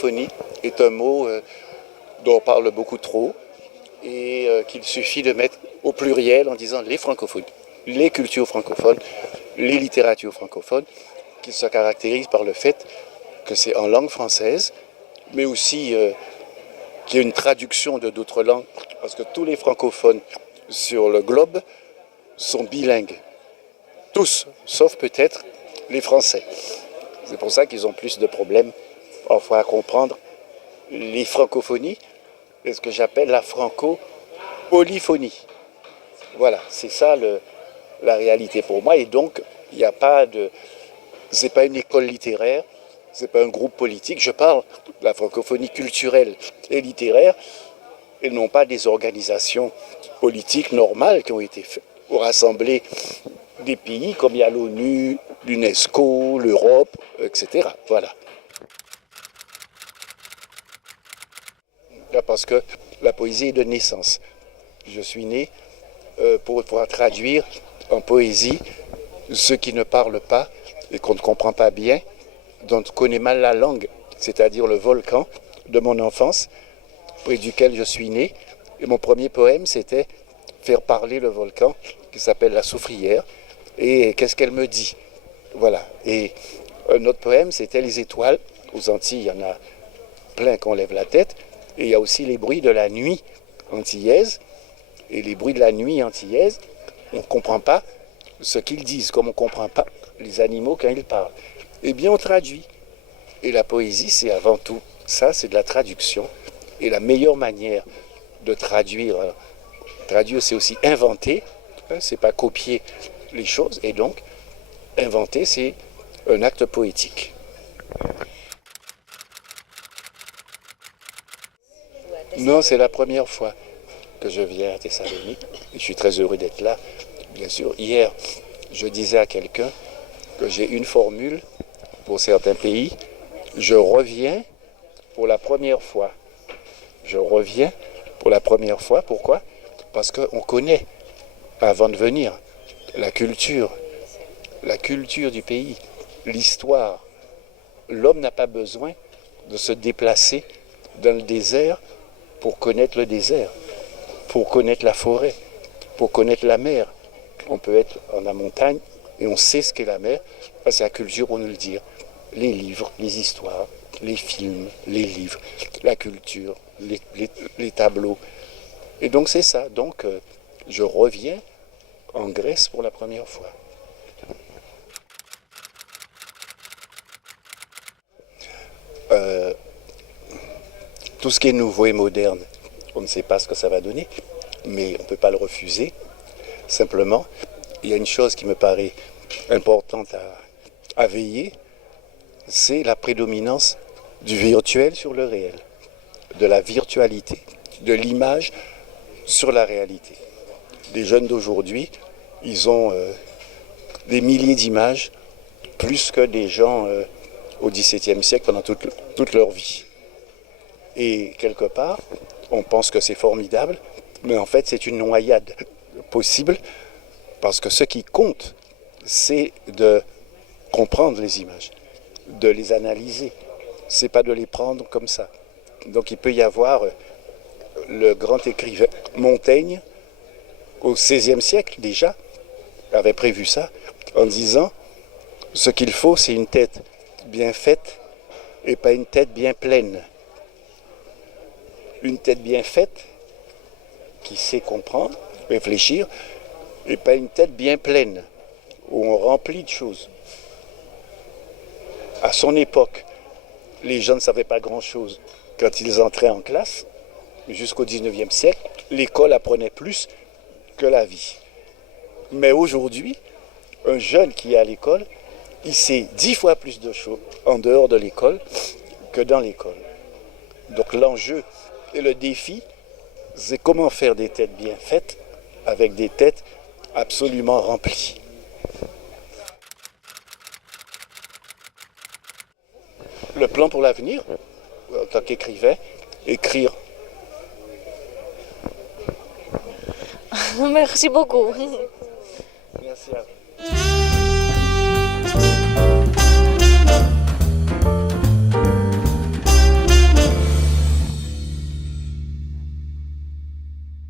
francophonie est un mot dont on parle beaucoup trop et qu'il suffit de mettre au pluriel en disant les francophones, les cultures francophones, les littératures francophones, qui se caractérisent par le fait que c'est en langue française, mais aussi qu'il y a une traduction de d'autres langues, parce que tous les francophones sur le globe sont bilingues. Tous, sauf peut-être les Français. C'est pour ça qu'ils ont plus de problèmes parfois à comprendre les francophonies et ce que j'appelle la franco-polyphonie. Voilà, c'est ça la réalité pour moi. Et donc, il n'y a pas de... C'est pas une école littéraire, c'est pas un groupe politique. Je parle de la francophonie culturelle et littéraire et non pas des organisations politiques normales qui ont été faites pour rassembler des pays comme il y a l'ONU, l'UNESCO, l'Europe, etc. Voilà. Parce que la poésie est de naissance. Je suis né pour pouvoir traduire en poésie ceux qui ne parlent pas et qu'on ne comprend pas bien, dont on connaît mal la langue, c'est-à-dire le volcan de mon enfance, près duquel je suis né. Et mon premier poème, c'était faire parler le volcan, qui s'appelle La Soufrière. Et qu'est-ce qu'elle me dit? Voilà. Et un autre poème, c'était Les étoiles. Aux Antilles, il y en a plein qu'on lève la tête. Et il y a aussi les bruits de la nuit antillaise. Et les bruits de la nuit antillaise, on ne comprend pas ce qu'ils disent, comme on ne comprend pas les animaux quand ils parlent. Eh bien, on traduit. Et la poésie, c'est avant tout ça, c'est de la traduction. Et la meilleure manière de traduire, c'est aussi inventer, c'est pas copier les choses. Et donc, inventer, c'est un acte poétique. Non, c'est la première fois que je viens à Thessalonique. Et je suis très heureux d'être là. Bien sûr, hier, je disais à quelqu'un que j'ai une formule pour certains pays. Je reviens pour la première fois. Je reviens pour la première fois. Pourquoi? Parce qu'on connaît, avant de venir, la culture du pays, l'histoire. L'homme n'a pas besoin de se déplacer dans le désert pour connaître le désert, pour connaître la forêt, pour connaître la mer. On peut être en la montagne et on sait ce qu'est la mer. C'est la culture pour nous le dire. Les livres, les histoires, les films, les livres, la culture, les tableaux. Et donc c'est ça. Donc je reviens en Grèce pour la première fois. Tout ce qui est nouveau et moderne, on ne sait pas ce que ça va donner, mais on ne peut pas le refuser. Simplement, il y a une chose qui me paraît importante à veiller, c'est la prédominance du virtuel sur le réel, de la virtualité, de l'image sur la réalité. Les jeunes d'aujourd'hui, ils ont des milliers d'images, plus que des gens au XVIIe siècle pendant toute leur vie. Et quelque part, on pense que c'est formidable, mais en fait c'est une noyade possible, parce que ce qui compte, c'est de comprendre les images, de les analyser. C'est pas de les prendre comme ça. Donc il peut y avoir le grand écrivain Montaigne, au XVIe siècle déjà, avait prévu ça, en disant ce qu'il faut, c'est une tête bien faite et pas une tête bien pleine. Une tête bien faite, qui sait comprendre, réfléchir, et pas une tête bien pleine, où on remplit de choses. À son époque, les gens ne savaient pas grand-chose. Quand ils entraient en classe, jusqu'au XIXe siècle, l'école apprenait plus que la vie. Mais aujourd'hui, un jeune qui est à l'école, il sait 10 fois plus de choses en dehors de l'école que dans l'école. Donc l'enjeu et le défi, c'est comment faire des têtes bien faites avec des têtes absolument remplies. Le plan pour l'avenir, en tant qu'écrivain, écrire. Merci beaucoup. Merci à vous.